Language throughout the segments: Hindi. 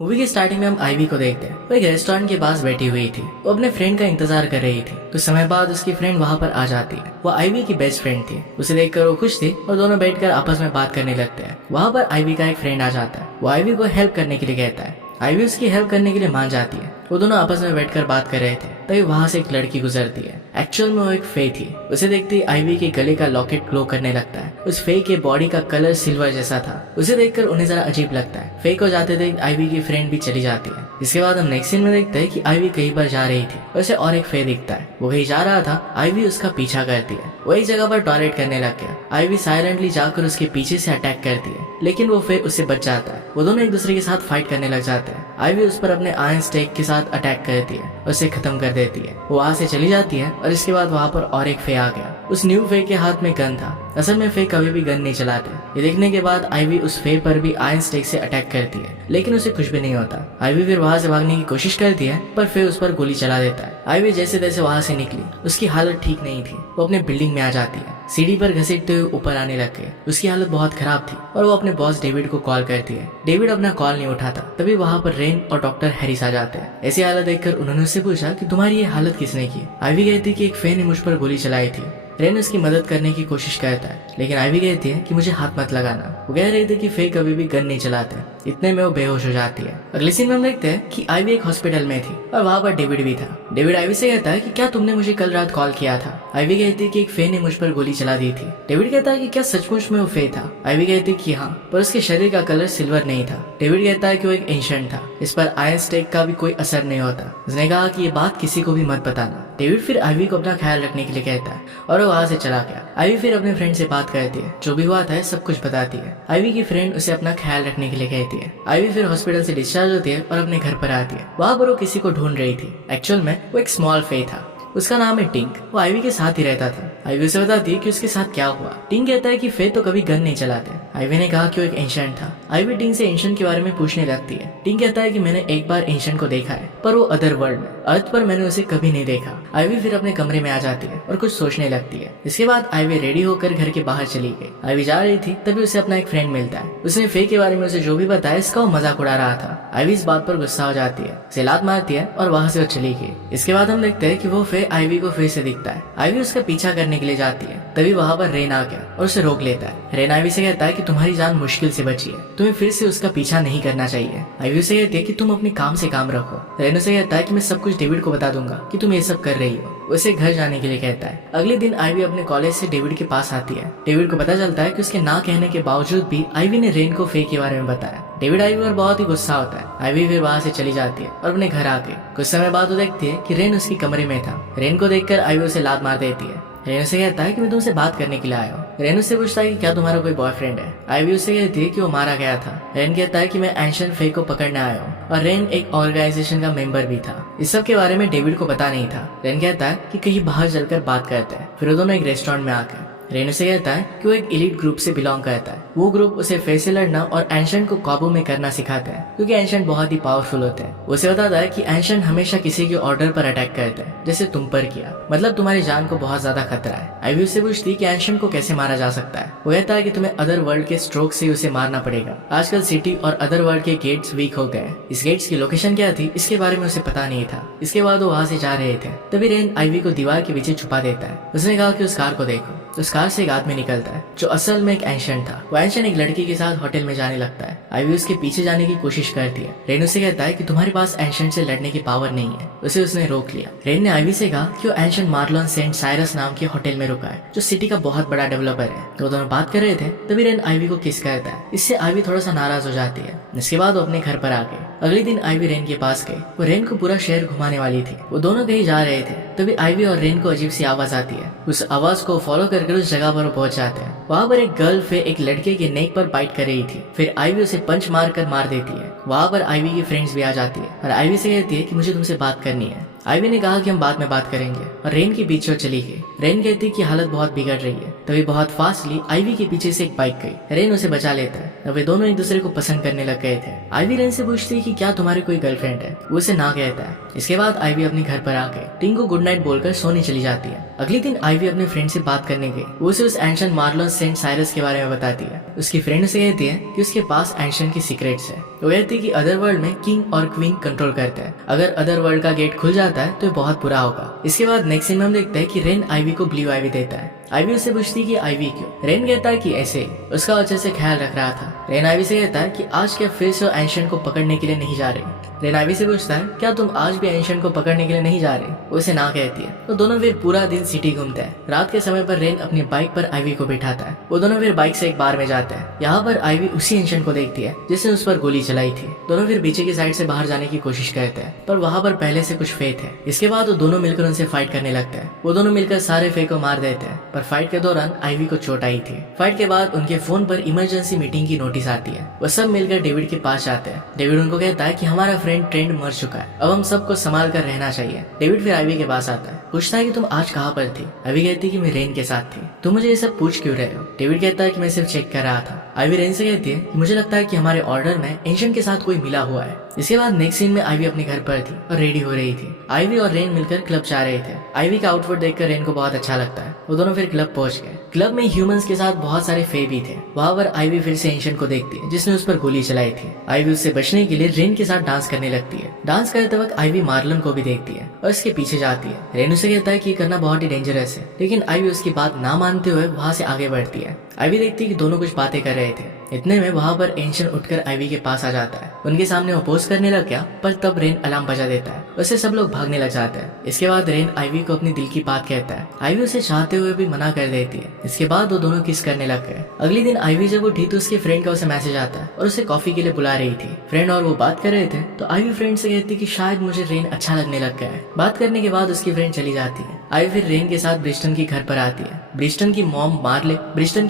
मूवी के स्टार्टिंग में हम आईवी को देखते हैं। वो एक रेस्टोरेंट के पास बैठी हुई थी। वो अपने फ्रेंड का इंतजार कर रही थी। कुछ समय बाद उसकी फ्रेंड वहाँ पर आ जाती है। वो आईवी की बेस्ट फ्रेंड थी। उसे देखकर वो खुश थी और दोनों बैठकर आपस में बात करने लगते हैं। वहाँ पर आईवी का एक फ्रेंड आ जाता है। वो आईवी को हेल्प करने के लिए कहता है। आईवी उसकी हेल्प करने के लिए मान जाती है। वो दोनों आपस में बैठकर बात कर रहे थे, तभी वहाँ से एक लड़की गुजरती है। एक्चुअल में वो एक फे थी। उसे देखते ही आईवी के गले का लॉकेट ग्लो करने लगता है। उस फे के बॉडी का कलर सिल्वर जैसा था। उसे देखकर उन्हें जरा अजीब लगता है। फे को जाते देख आईवी की फ्रेंड भी चली जाती है। इसके बाद हम नेक्स्ट सीन में देखते हैं कि आईवी कहीं पर जा रही थी। उसे और एक फे दिखता है। वो कहीं जा रहा था। आईवी उसका पीछा करती है। वो एक जगह पर टॉयलेट करने लग गया। आईवी साइलेंटली जाकर उसके पीछे से अटैक करती है, लेकिन वो फे उससे बच जाता है। वो दोनों एक दूसरे के साथ फाइट करने लग जाते हैं। आईवी उस पर अपने आयरन स्टेक के साथ अटैक करती है, उसे खत्म कर देती है। वो वहाँ से चली जाती है और इसके बाद वहाँ पर और एक फे आ गया। उस न्यू फे के हाथ में गन था। असल में फे कभी भी गन नहीं चलाते। ये देखने के बाद आईवी उस फे पर भी आयरन स्टेक से अटैक करती है, लेकिन उसे कुछ भी नहीं होता। आईवी फिर वहाँ से भागने की कोशिश करती है, पर फे उस पर गोली चला देता है। आईवी जैसे तैसे वहाँ से निकली। उसकी हालत ठीक नहीं थी। वो अपने बिल्डिंग में आ जाती है। सीढ़ी पर घसीटते हुए ऊपर आने लग गए। उसकी हालत बहुत खराब थी और वो अपने बॉस डेविड को कॉल करती है। डेविड अपना कॉल नहीं उठाता। तभी वहाँ पर रेन और डॉक्टर हैरिस आ जाते हैं। ऐसी हालत देखकर उन्होंने उससे पूछा कि तुम्हारी ये हालत किसने की। आईवी कहती कि एक फे ने मुझ पर गोली चलाई थी। रेन उसकी मदद करने की कोशिश करता है, लेकिन आईवी कहती है कि मुझे हाथ मत लगाना। वो कह रहे थे कि फे कभी भी गन नहीं चलाते। इतने में वो बेहोश हो जाती है। अगले सीन में हम देखते हैं कि आईवी एक हॉस्पिटल में थी और वहाँ पर डेविड भी था। डेविड आईवी से कहता है कि क्या तुमने मुझे कल रात कॉल किया था। आईवी कहती है कि एक फे ने मुझ पर गोली चला दी थी। डेविड कहता है कि क्या सचमुच में वो फे था। आईवी कहती है कि हाँ, पर उसके शरीर का कलर सिल्वर नहीं था। डेविड कहता है कि वो एक एंशिएंट था। इस पर आयरन स्टेक का भी कोई असर नहीं होता। उसने कहा कि ये बात किसी को भी मत बताना। डेविड फिर आईवी को अपना ख्याल रखने के लिए कहता है और वो वहाँ से चला गया। आईवी फिर अपने फ्रेंड से बात करती है। जो भी हुआ था सब कुछ बताती है। आईवी की फ्रेंड उसे अपना ख्याल रखने के लिए कहती है। आईवी फिर हॉस्पिटल से डिस्चार्ज होती है और अपने घर पर आती है। वहाँ पर वो किसी को ढूंढ रही थी। एक्चुअल में वो एक स्मॉल फे था। उसका नाम है टिंक। वो आईवी के साथ ही रहता था। आईवी उसे बताती है कि उसके साथ क्या हुआ। टिंक कहता है कि फे तो कभी गन नहीं चलाते। आईवी ने कहा कि वो एक एंशिएंट था। आईवी टिंक से एंशिएंट के बारे में पूछने लगती है। टिंक कहता है कि मैंने एक बार एंशिएंट को देखा है, पर वो अदर वर्ल्ड में। अर्थ पर मैंने उसे कभी नहीं देखा। आईवी फिर अपने कमरे में आ जाती है और कुछ सोचने लगती है। इसके बाद आईवी रेडी होकर घर के बाहर चली गई। आईवी जा रही थी, तभी उसे अपना एक फ्रेंड मिलता है। उसने फे के बारे में उसे जो भी बताया इसका वो मजाक उड़ा रहा था। आईवी इस बात पर गुस्सा हो जाती है, उसे लात मारती है और वहाँ से वो चली गई। इसके बाद हम देखते हैं कि वो फे आईवी को फिर से दिखता है। आईवी उसका पीछा करने के लिए जाती है। तभी वहाँ पर रेन आ गया और उसे रोक लेता है। रेन आईवी से कहता है कि तुम्हारी जान मुश्किल से बची है, तुम्हें फिर से उसका पीछा नहीं करना चाहिए। आईवी उसे कहती है कि तुम अपने काम से काम रखो। रेन उसे कहता है कि मैं सब कुछ डेविड को बता दूंगा कि तुम ये सब कर रही हो। उसे घर जाने के लिए कहता है। अगले दिन आईवी अपने कॉलेज से डेविड के पास आती है। डेविड को पता चलता है कि उसके ना कहने के बावजूद भी आईवी ने रेन को फे के बारे में बताया। डेविड आईवी पर बहुत ही गुस्सा होता है। आईवी फिर वहाँ से चली जाती है और अपने घर आ गई। कुछ समय बाद वो देखती है कि रेन उसके कमरे में था। रेन को देखकर आईवी उसे लात मार देती है। रेन से कहता है कि मैं तुमसे बात करने के लिए आया हूँ। रेन उससे पूछता है कि क्या तुम्हारा कोई बॉयफ्रेंड है। आईवी उससे कहती है कि वो मारा गया था। रेन कहता है कि मैं एंशिएंट फे को पकड़ने आया हूँ और रेन एक ऑर्गेनाइजेशन का मेंबर भी था। इस सब के बारे में डेविड को पता नहीं था। रेन कहता है कि कहीं बाहर चलकर बात करते हैं। फिर वो दोनों एक रेस्टोरेंट में आकर रेन उसे कहता है कि वो एक एलीट ग्रुप से बिलोंग करता है। वो ग्रुप उसे फे से लड़ना और एंशिएंट को काबू में करना सिखाते हैं, क्योंकि एंशिएंट बहुत ही पावरफुल होते हैं। उसे बताता है कि एंशिएंट हमेशा किसी के ऑर्डर पर अटैक करते हैं, जैसे तुम पर किया, मतलब तुम्हारी जान को बहुत ज्यादा खतरा है। आईवी उससे पूछती कि एंशिएंट को कैसे मारा जा सकता है। वो कहता है कि तुम्हें अदर वर्ल्ड के स्ट्रोक से उसे मारना पड़ेगा। आजकल सिटी और अदर वर्ल्ड के गेट्स वीक हो गए। इस गेट्स की लोकेशन क्या थी इसके बारे में उसे पता नहीं था। इसके बाद वो वहाँ से जा रहे थे। तभी रेन आईवी को दीवार के पीछे छुपा देता है। उसने कहा कि उस कार को देखो। उस कार से एक आदमी निकलता है जो असल में एक एंशिएंट था। वो एंशिएंट एक लड़की के साथ होटल में जाने लगता है। आईवी उसके पीछे जाने की कोशिश करती है। रेन उससे कहता है कि तुम्हारे पास एंशिएंट से लड़ने की पावर नहीं है। उसे उसने रोक लिया। रेन ने आईवी से कहा कि वो एंशिएंट मार्लोन सेंट साइरस नाम के होटल में रुका है, जो सिटी का बहुत बड़ा डेवलपर है। तो दोनों बात कर रहे थे, तभी रेन आईवी को किस करता है। इससे आईवी थोड़ा सा नाराज हो जाती है। इसके बाद वो अपने घर पर आ गए। अगले दिन आईवी रेन के पास गई। वो रेन को पूरा शहर घुमाने वाली थी। वो दोनों कहीं जा रहे थे, तभी आईवी और रेन को अजीब सी आवाज आती है। उस आवाज को फॉलो करके उस जगह पर पहुंच जाते हैं। वहाँ पर एक गर्ल फे एक लड़के के नेक पर बाइट कर रही थी। फिर आईवी उसे पंच मार कर मार देती है। वहाँ पर आईवी की फ्रेंड्स भी आ जाती है और आईवी से कहती है कि मुझे तुमसे बात करनी है। आईवी ने कहा कि हम बाद में बात करेंगे और रेन के पीछे चली गई। रेन कहती कि हालत बहुत बिगड़ रही है। तभी बहुत फास्टली आईवी के पीछे से एक बाइक गई। रेन उसे बचा लेता है और वे दोनों एक दूसरे को पसंद करने लग गए थे। आईवी रेन से पूछती कि क्या तुम्हारी कोई गर्लफ्रेंड है। वो उसे ना कहता है। इसके बाद आईवी अपने घर पर आके टिंक को गुड नाइट बोलकर सोने चली जाती है। अगले दिन आईवी अपने फ्रेंड से बात करने गई। वो उसे उस एंशिएंट मार्लोन सेंट साइरस के बारे में बताती है। उसकी फ्रेंड उसे कहती है कि उसके पास एंशिएंट की सीक्रेट्स है। वो कहती है कि अदर वर्ल्ड में किंग और क्वीन कंट्रोल करते हैं, अगर अदर वर्ल्ड का गेट खुल जाता है तो ये बहुत बुरा होगा। इसके बाद नेक्स्ट सीन में हम देखते हैं कि रेन आईवी को ब्लू आईवी देता है। आईवी उससे पूछती है कि आईवी क्यों। रेन कहता है कि ऐसे ही, उसका अच्छे से ख्याल रख रहा था। रेन आईवी से कहता है कि आज क्या फिर से एंशियंट को पकड़ने के लिए नहीं जा रही। रेन आईवी से पूछता है क्या तुम आज भी एंशियंट को पकड़ने के लिए नहीं जा रही। वो उसे ना कहती है। तो दोनों फिर पूरा दिन सिटी घूमते हैं। रात के समय पर रेन अपनी बाइक पर आईवी को बिठाता है। वो दोनों फिर बाइक से एक बार में जाते हैं। यहाँ पर आईवी उसी एंशियंट को देखती है जिसने उस पर गोली चलाई थी। दोनों फिर पीछे की साइड से बाहर जाने की कोशिश करते हैं, पर वहाँ पर पहले से कुछ फे थे। इसके बाद वो दोनों मिलकर उनसे फाइट करने लगते हैं। वो दोनों मिलकर सारे फे को मार देते हैं, पर फाइट के दौरान आईवी को चोट आई थी। फाइट के बाद उनके फोन पर इमरजेंसी मीटिंग की नोटिस आती है। वो सब मिलकर डेविड के पास जाते हैं। डेविड उनको कहता है कि हमारा फ्रेंड ट्रेंड मर चुका है, अब हम सबको संभाल कर रहना चाहिए। डेविड फिर आईवी के पास आता है, पूछता है कि तुम आज कहाँ पर थी। आईवी कहती है कि मैं रेन के साथ थी। तुम मुझे ये सब पूछ क्यों रहे हो। डेविड कहता है कि मैं सिर्फ चेक कर रहा था। आईवी रेन से कहती है कि मुझे लगता है कि हमारे ऑर्डर में एंशियंट के साथ कोई मिला हुआ है। इसके बाद नेक्स्ट सीन में आईवी अपने घर पर थी और रेडी हो रही थी। आईवी और रेन मिलकर क्लब जा रहे थे। आईवी का आउटफिट देखकर रेन को बहुत अच्छा लगता है। वो दोनों फिर क्लब पहुंच गए। क्लब में ह्यूमंस के साथ बहुत सारे फे भी थे। वहाँ पर आईवी फिर से एंशियंट को देखती है जिसने उस पर गोली चलाई थी। आईवी उससे बचने के लिए रेन के साथ डांस करने लगती है। डांस करते वक्त आईवी मार्लन को भी देखती है और इसके पीछे जाती है। रेन उसे कहता है कि ये करना बहुत ही डेंजरस है, लेकिन आईवी उसकी बात ना मानते हुए वहाँ से आगे बढ़ती है। आईवी देखती है कि दोनों कुछ बातें कर रहे थे। इतने में वहाँ पर एंशियंट उठकर आईवी के पास आ जाता है। उनके सामने अपोज करने लग गया, पर तब रेन अलार्म बजा देता है। उससे सब लोग भागने लग जाते हैं। इसके बाद रेन आईवी को अपनी दिल की बात कहता है। आईवी उसे चाहते हुए भी मना कर देती है। इसके बाद वो दोनों किस करने लग गए। अगले दिन आईवी जब उठी तो उसके फ्रेंड का उसे मैसेज आता है और उसे कॉफी के लिए बुला रही थी। फ्रेंड और वो बात कर रहे थे तो आईवी फ्रेंड से कहती कि शायद मुझे रेन अच्छा लगने लग गया है। बात करने के बाद उसकी फ्रेंड चली जाती है। आईवी फिर रेन के साथ ब्रिस्टन के घर पर आती है। ब्रिस्टन की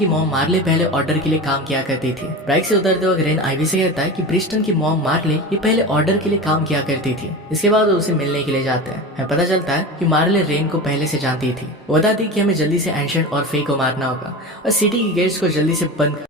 मॉम मार्ले पहले ऑर्डर के लिए काम किया करती थी। बाइक से उतरते वक्त रेन आईवी से कहता है कि ब्रिस्टन की मॉम मार्ले ये पहले ऑर्डर के लिए काम किया करती थी। इसके बाद वो उसे मिलने के लिए जाते हैं। हमें पता चलता है कि मार्ले रेन को पहले से जानती थी। वो बताती कि हमें जल्दी से एंशियंट और फे को मारना होगा और सिटी की गेट्स को जल्दी से बंद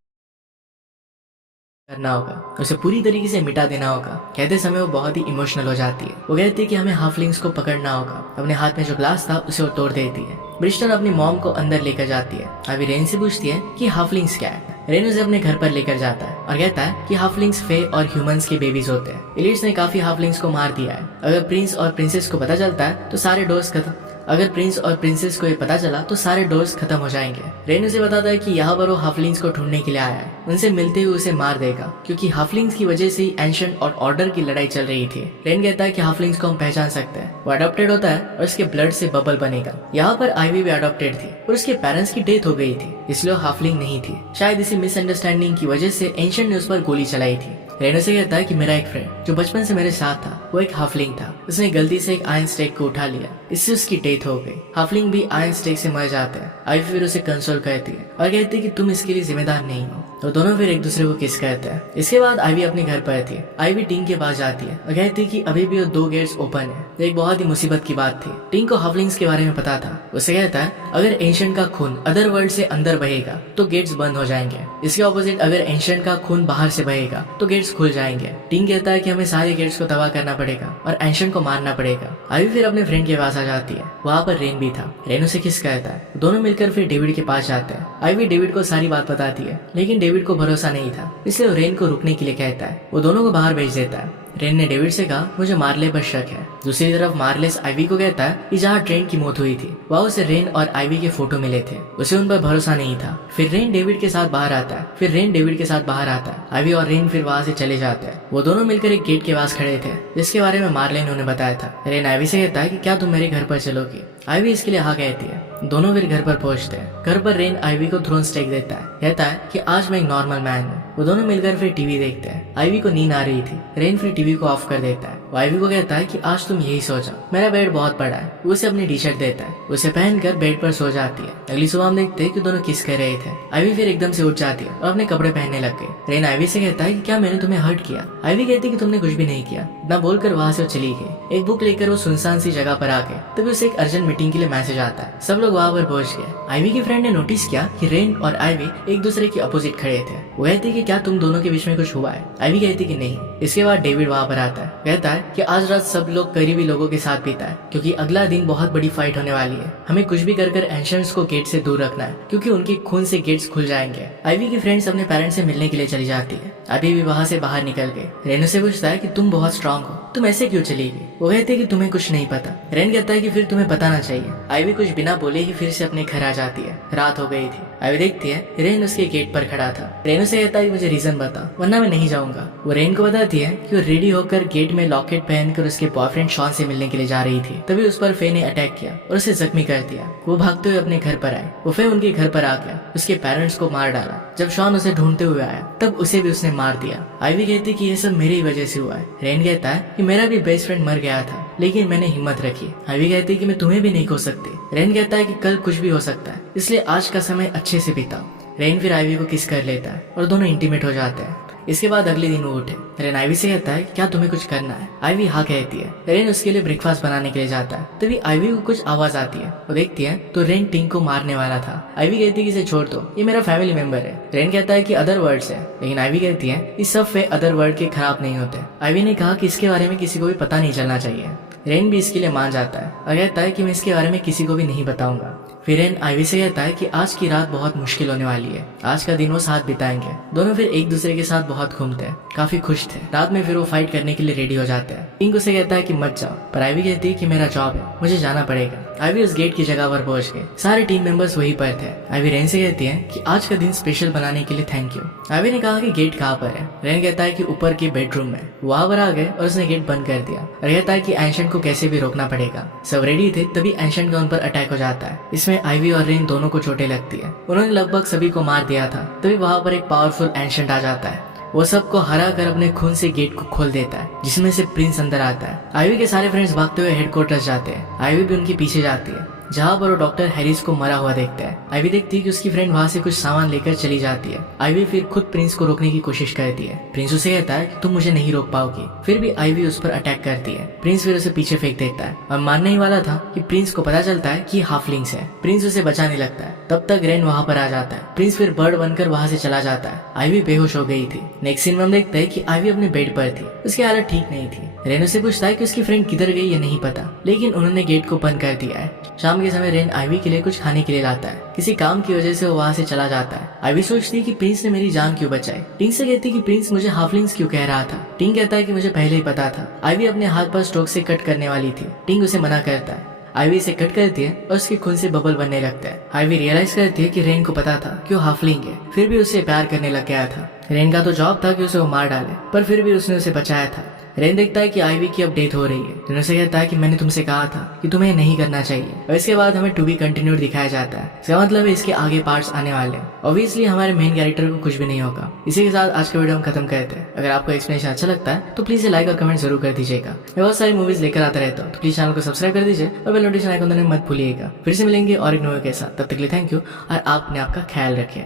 करना होगा, उसे पूरी तरीके से मिटा देना होगा। कहते समय वो बहुत ही इमोशनल हो जाती है। वो कहती है कि हमें हाफलिंग्स को पकड़ना होगा। अपने हाथ में जो ग्लास था उसे वो तोड़ देती है। ब्रिस्टन अपनी मॉम को अंदर लेकर जाती है। अभी रेन से पूछती है कि हाफलिंग्स क्या है। रेन उसे अपने घर पर लेकर जाता है और कहता है कि हाफलिंग्स फे और ह्यूमंस के बेबीज होते हैं। एलिट्स ने काफी हाफलिंग्स को मार दिया है। अगर प्रिंस और प्रिंसेस को पता चलता है तो सारे डोर्स खत्म अगर प्रिंस और प्रिंसेस को ये पता चला तो सारे डोर्स खत्म हो जाएंगे। रेन उसे बताता है कि यहाँ पर वो हाफलिंग्स को ढूंढने के लिए आया है। उनसे मिलते हुए उसे मार देगा, क्योंकि हाफलिंग्स की वजह से ही एंशियंट और ऑर्डर की लड़ाई चल रही थी। रेन कहता है कि हाफलिंग्स को हम पहचान सकते हैं। वो अडॉप्टेड होता है और उसके ब्लड से बबल बनेगा। यहाँ पर आईवी भी अडॉप्टेड थी और उसके पेरेंट्स की डेथ हो गई थी, इसलिए हाफलिंग नहीं थी। शायद इसी मिसअंडरस्टैंडिंग की वजह से एंशियंट ने उस पर गोली चलाई थी। रेन उसे कहता है कि मेरा एक फ्रेंड जो बचपन से मेरे साथ था वो एक हाफलिंग था। उसने गलती से एक आयरन स्टेक को उठा लिया, इससे उसकी डेथ हो गई। हाफलिंग भी आयरन स्टेक से मर जाते हैं। आईवी फिर उसे कंसोल करती है और कहती है कि तुम इसके लिए जिम्मेदार नहीं हो। तो दोनों फिर एक दूसरे को किस करते हैं। इसके बाद आईवी अपने घर पर थी। आईवी टिंग के पास जाती है और कहती है कि अभी भी वो 2 गेट्स ओपन है। एक बहुत ही मुसीबत की बात थी। टिंग को हाफलिंग्स के बारे में पता था। उसे कहता है अगर एंशियंट का खून अदर वर्ल्ड से अंदर बहेगा तो गेट्स बंद हो जाएंगे। इसके ऑपोजिट अगर एंशियंट का खून बाहर से बहेगा तो गेट्स खुल जाएंगे। टिंग कहता है कि हमें सारे गेट्स को तबाह करना पड़ेगा और एंशियंट को मारना पड़ेगा। आईवी फिर अपने फ्रेंड के पास आ जाती है। वहाँ पर रेन भी था। रेन उसे किस कहता है। दोनों मिलकर फिर डेविड के पास जाते हैं। आईवी डेविड को सारी बात बताती है, लेकिन डेविड को भरोसा नहीं था, इसलिए वो रेन को रुकने के लिए कहता है। वो दोनों को बाहर भेज देता है। रेन ने डेविड से कहा मुझे मार्ले पर शक है। दूसरी तरफ मार्लेस आईवी को कहता है कि जहाँ ट्रेंड की मौत हुई थी वहाँ उसे रेन और आईवी के फोटो मिले थे। उसे उन पर भरोसा नहीं था। फिर रेन डेविड के साथ बाहर आता है। आईवी और रेन फिर वहाँ से चले जाते हैं। वो दोनों मिलकर एक गेट के पास खड़े थे जिसके बारे में मार्ले ने उन्हें बताया था। रेन आईवी से कहता है कि क्या तुम मेरे घर पर चलोगी। आईवी इसके लिए हाँ कहती है। दोनों फिर घर पर पहुंचते हैं। घर पर रेन आईवी को थ्रोन स्टेक देता है। कहता है कि आज मैं एक नॉर्मल मैन हूँ। वो दोनों मिलकर फिर टीवी देखते हैं। आईवी को नींद आ रही थी। रेन फिर टीवी को ऑफ कर देता है। वो आईवी को कहता है कि आज तुम यही सो जाओ, मेरा बेड बहुत बड़ा है। वो उसे अपनी टी शर्ट देता है। उसे पहनकर बेड पर सो जाती है। अगली सुबह हम देखते हैं कि दोनों किस कर रहे थे। आईवी फिर एकदम से उठ जाती है और अपने कपड़े पहनने लग गई। रेन आईवी से कहता है कि क्या मैंने तुम्हें हर्ट किया। आईवी कहती है कि तुमने कुछ भी नहीं किया। इतना बोलकर वहाँ से वो चली गई। एक बुक लेकर वो सुनसान सी जगह पर आ गए। तभी उसे एक अर्जेंट मीटिंग के लिए मैसेज आता है। सब लोग वहाँ पर पहुंच गए। आईवी की फ्रेंड ने नोटिस किया कि रेन और आईवी एक दूसरे के अपोजिट खड़े थे। वो कहती कि क्या तुम दोनों के बीच में कुछ हुआ है? आईवी कहती कि नहीं। इसके बाद डेविड वहाँ पर आता है, कहता है कि आज रात सब लोग करीबी लोगों के साथ बीता है क्योंकि अगला दिन बहुत बड़ी फाइट होने वाली है। हमें कुछ भी कर एंशियंट्स को गेट से दूर रखना है क्योंकि उनके खून से गेट्स खुल जाएंगे। आईवी की फ्रेंड्स अपने पेरेंट्स से मिलने के लिए चली जाती है। अभी भी वहाँ से बाहर निकल गए। रेन उससे पूछता है कि तुम बहुत स्ट्रांग हो, तुम ऐसे क्यों चली गई? वो कहते हैं कि तुम्हें कुछ नहीं पता। रेन कहता है कि फिर तुम्हें बताना चाहिए। आईवी कुछ बिना बोले ही फिर से अपने घर आ जाती है। रात हो गई थी। आईवी देखती है रेन उसके गेट पर खड़ा था। रेन उसे कहता है कि मुझे रीजन बता वरना मैं नहीं जाऊंगा। वो रेन को बताती है कि वो रेडी होकर गेट में लॉकेट पहनकर उसके बॉयफ्रेंड शॉन से मिलने के लिए जा रही थी। तभी उस पर फे ने अटैक किया और उसे जख्मी कर दिया। वो भागते हुए अपने घर पर आए। वो फे उनके घर पर आ गया, उसके पेरेंट्स को मार डाला। जब शॉन उसे ढूंढते हुए आया तब उसे भी उसने मार दिया। आईवी कहती कि ये सब मेरी वजह से हुआ है। रेन कहता है कि मेरा भी बेस्ट फ्रेंड मर गया था लेकिन मैंने हिम्मत रखी। आईवी कहती है कि मैं तुम्हें भी नहीं खो सकती। रेन कहता है कि कल कुछ भी हो सकता है इसलिए आज का समय अच्छे से बिताओ। रेन फिर आईवी को किस कर लेता है और दोनों इंटीमेट हो जाते हैं। इसके बाद अगले दिन वो उठे। रेन आईवी से कहता है क्या तुम्हें कुछ करना है? आईवी हाँ कहती है। रेन उसके लिए ब्रेकफास्ट बनाने के लिए जाता है। तभी आईवी को कुछ आवाज आती है। वो देखती है तो रेन टिंग को मारने वाला था। आईवी कहती है कि इसे छोड़ दो, ये मेरा फैमिली मेंबर है। रेन कहता है कि अदर वर्ड्स है, लेकिन आईवी कहती है इस सब फे अदर वर्ड के खराब नहीं होते। आईवी ने कहा कि इसके बारे में किसी को भी पता नहीं चलना चाहिए। रेन भी इसके लिए मान जाता है और कहता है कि मैं इसके बारे में किसी को भी नहीं बताऊंगा। फिर रेन आईवी से कहता है कि आज की रात बहुत मुश्किल होने वाली है, आज का दिन वो साथ बिताएंगे। दोनों फिर एक दूसरे के साथ बहुत घूमते हैं, काफी खुश थे। रात में फिर वो फाइट करने के लिए रेडी हो जाते हैं। टिंग उसे कहता है कि मत जाओ, पर आईवी कहती है कि मेरा जॉब है, मुझे जाना पड़ेगा। आईवी उस गेट की जगह पर पहुंच गए। सारे टीम मेंबर्स वहीं पर थे। आईवी रेन से कहती है कि आज का दिन स्पेशल बनाने के लिए थैंक यू। आईवी ने कहा कि गेट कहाँ पर है? रेन कहता है कि ऊपर के बेडरूम में। वहां पर आ गए और उसने गेट बंद कर दिया और कहता है कि एंशिएंट को कैसे भी रोकना पड़ेगा। सब रेडी थे तभी एंशिएंट का उन पर अटैक हो जाता है। इसमें आईवी और रेन दोनों को चोटें लगती है। उन्होंने लगभग सभी को मार दिया था। तभी वहां पर एक पावरफुल एंशिएंट आ जाता है। वो सबको हरा कर अपने खून से गेट को खोल देता है जिसमें से प्रिंस अंदर आता है। आईवी के सारे फ्रेंड्स भागते हुए हेडक्वार्टर्स जाते हैं। आईवी भी उनके पीछे जाती है जहाँ पर वो डॉक्टर हैरिस को मरा हुआ देखता है। आईवी देखती है कि उसकी फ्रेंड वहाँ से कुछ सामान लेकर चली जाती है। आईवी फिर खुद प्रिंस को रोकने की कोशिश करती है। प्रिंस उसे कहता है कि तुम मुझे नहीं रोक पाओगी। फिर भी आईवी उस पर अटैक करती है। प्रिंस फिर उसे पीछे फेंक देता है और मारने ही वाला था कि प्रिंस को पता चलता है कि हाफलिंग्स है। प्रिंस उसे बचाने लगता है। तब तक रेन वहाँ पर आ जाता है। प्रिंस फिर बर्ड बनकर वहाँ से चला जाता है। आईवी बेहोश हो गई थी। नेक्स्ट सीन में हम देखते हैं कि आईवी अपने बेड पर थी, उसकी हालत ठीक नहीं थी। रेन उसे पूछता है कि उसकी फ्रेंड किधर गई ये नहीं पता, लेकिन उन्होंने गेट को बंद कर दिया है। शाम के समय रेन आईवी के लिए कुछ खाने के लिए लाता है। किसी काम की वजह से वो वहाँ से चला जाता है। आईवी सोचती है कि प्रिंस ने मेरी जान क्यों बचाई। टिंग से कहती है कि प्रिंस मुझे हाफलिंग्स क्यों कह रहा था। टिंग कहता है कि मुझे पहले ही पता था। आईवी अपने हाथ पर स्ट्रोक से कट करने वाली थी। टिंग उसे मना करता है। आईवी इसे कट करती है और उसके खून से बबल बनने लगता है। आईवी रियलाइज करती है कि रेन को पता था कि वो हाफलिंग है, फिर भी उससे प्यार करने लग गया था। रेन का तो जॉब था कि उसे वो मार डाले, पर फिर भी उसने उसे बचाया था। रेन देखता है कि आईवी की अब डेथ हो रही है। रेन उसे कहता है कि मैंने तुमसे कहा था कि तुम्हें नहीं करना चाहिए। और इसके बाद हमें टू बी कंटिन्यूड दिखाया जाता है। इसका मतलब है इसके आगे पार्ट्स आने वाले हैं। ऑब्वियसली हमारे मेन कैरेक्टर को कुछ भी नहीं होगा। इसी के साथ आज का वीडियो हम खत्म करते हैं। अगर आपको एक्सप्लेनेशन अच्छा लगता है तो प्लीज लाइक और कमेंट जरूर कर दीजिएगा। मैं बहुत सारी मूवीज लेकर आता रहता हूँ, तो प्लीज चैनल को सब्सक्राइब कर दीजिए और बेल नोटिफिकेशन आइकन दबाना मत भूलिएगा। फिर से मिलेंगे और एक नए के साथ। तब तक के लिए थैंक यू और आप अपने आप का ख्याल रखें।